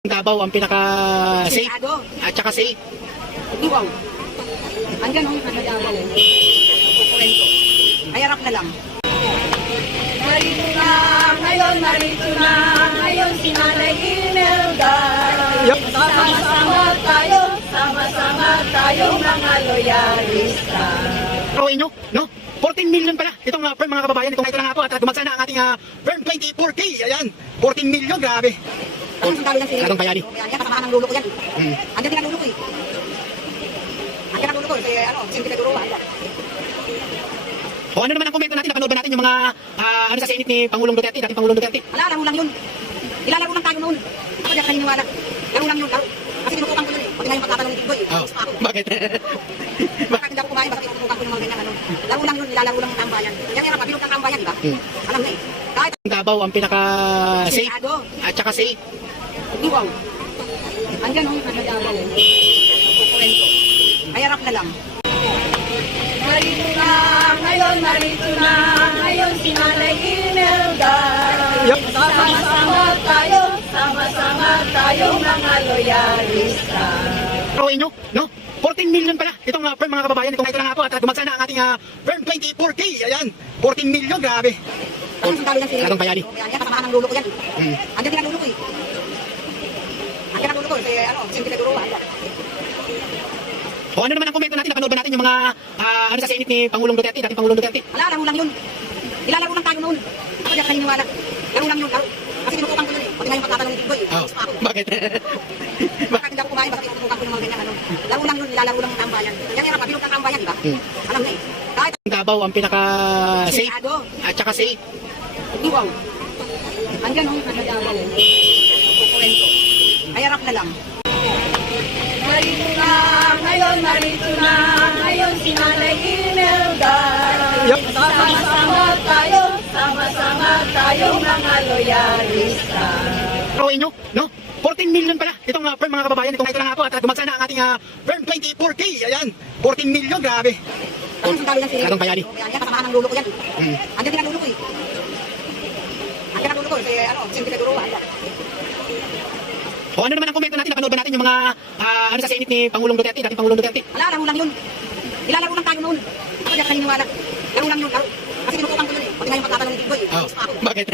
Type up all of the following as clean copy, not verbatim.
Davao ang pinaka-safe at saka safe. Wow. Andyan ang Davao. Kukurento. Ay, harap na lang. Narito na, ngayon si Nanay Imelda. Sama-sama tayo mga loyalista. Karawin nyo, no? 14 million pala. Itong firm mga kababayan, itong ito na nga po at dumagsa na ang ating firm 24K. Ayan, 14 million, grabe. Ang sundalo ng sili. Latong bayani. Yan, kasamahan ng lulo ko yan. Andyan din ang lulo ko eh. Andyan ang lulo ko eh. Simple na lulo. O ano naman ang komento natin? Napanood ba natin yung mga ano sa Senate ni Pangulong Duterte, dating Pangulong Duterte? Wala, laro lang yun. Ilalaro lang tayo noon. Ako diyan kaniniwala. Laro lang yun, laro. Kasi tinutukan ko yun eh. Pati nga yung pagtatanong ni Tigboy. Oh, bakit? Bakit hindi ako kumain? Bakit tinutukan ko yung mga ganyan? Laro lang yun, nilalaro lang ng tambayan. Yan nga, pabilog ng tambayan, di ba? Alam na eh. Kahit Davao ang pinaka-safe at saka safe. Wow. Andyan ang Davao. Kukurento. Ay, harap na lang. Narito na, ngayon si Nanay Imelda. Sama-sama tayo mga loyalista. Karawin nyo, no? 14 million pala. Itong firm mga kababayan, itong ito na nga po at dumagsa na ang ating firm 24K. Ayan, 14 million, grabe. Ang sundalo ng sili. Latong bayani. Yan, kasamahan ng lulo ko yan. Andyan din ang lulo ko eh. Andyan ang lulo ko eh. Simple na lulo. O ano naman ang komento natin? Napanood ba natin yung mga ano sa Senate ni Pangulong Duterte, dating Pangulong Duterte? Wala, laro lang yun. Ilalaro lang tayo noon. Ako diyan kaniniwala. Laro lang yun, laro. Kasi tinutukan ko yun eh. Pati nga yung pagtatanong ni Tigboy. Oh, bakit? Bakit hindi ako kumain? Bakit tinutukan ko yung mga ganyan? Laro lang yun, nilalaro lang ng tambayan. Yan nga, pabilog ng tambayan, di ba? Alam na eh. Kahit Davao ang pinaka-safe at saka safe. Wow. Andyan ang Davao. Kukurento. Ay, harap na lang. Narito na, ngayon si Nanay Imelda. Sama-sama tayo mga loyalista. Karawin nyo, no? 14 million pala. Itong firm mga kababayan, itong ito na nga po at dumagsa na ang ating firm 24K. Ayan, 14 million, grabe. Ang sundalo ng sili. Latong bayani. Yan, kasamahan ng lulo ko yan. Andyan din ang lulo ko eh. Andyan ang lulo ko eh. Simple na lulo. O ano naman ang komento natin? Napanood ba natin yung mga ano sa Senate ni Pangulong Duterte, dating Pangulong Duterte? Wala, laro lang yun. Ilalaro lang tayo noon. Ako diyan kaniniwala. Laro lang yun, laro. Kasi tinutukan ko yun eh. Pati nga yung pagtatanong ni Tigboy. Oh, bakit?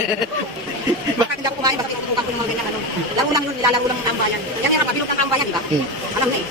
Bakit hindi ako kumain? Bakit tinutukan ko yung mga ganyan? Laro lang yun, nilalaro lang ng tambayan. Yan nga, pabilog ng tambayan, di ba? Alam na eh.